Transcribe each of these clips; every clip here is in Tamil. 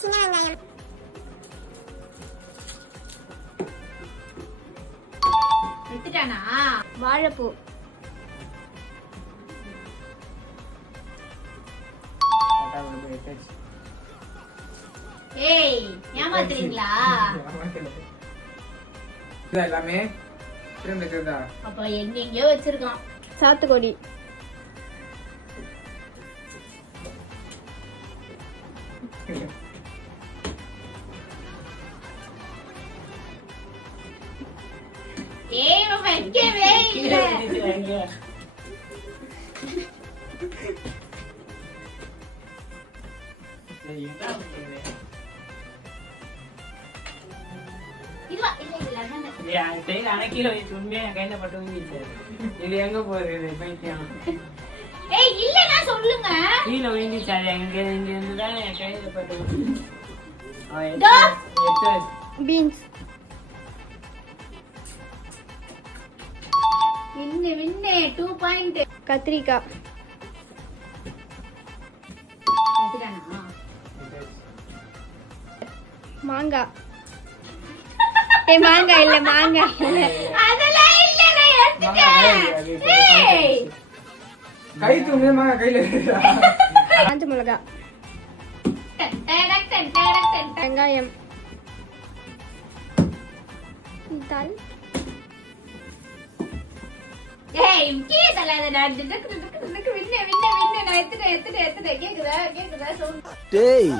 சின்ன வெங்காயம், எடுத்துட்டானா? வாழைப்பூ, ஏய் ஏமாத்துறீங்களா? எல்லாமே திரும்ப அப்ப எங்கெங்கயோ வச்சிருக்கான். சாத்துக்குடி, ஏய் வைக்கவே இல்ல. இதுவா இல்ல இல்ல இது எங்க போறது பைத்தியம்? ஏய் இல்லனா சொல்லுங்க. கீழே விழுந்துச்சாரு எங்க இங்க இருந்துதான் என் கையில பட்டு. பீன்ஸ், வின்னு 2 பாயிண்ட். கத்திரிக்காய், எடுத்துட்டானா? மாங்காய், மாங்காய் இல்ல மாங்காய் இல்ல, அதெல்லாம் இல்ல நான் எடுத்துட்டேன். ஏய் கை தூங்குமா கையில காஞ்ச மிளகா, வெங்காயம், தால், ஏய் கீழ தள்ளாத. நான் வின்னு நான் எடுத்துட்டேன். கேக்குதா சவுண்ட்? டேய்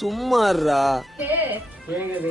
சும்மாறா. கேக்குது.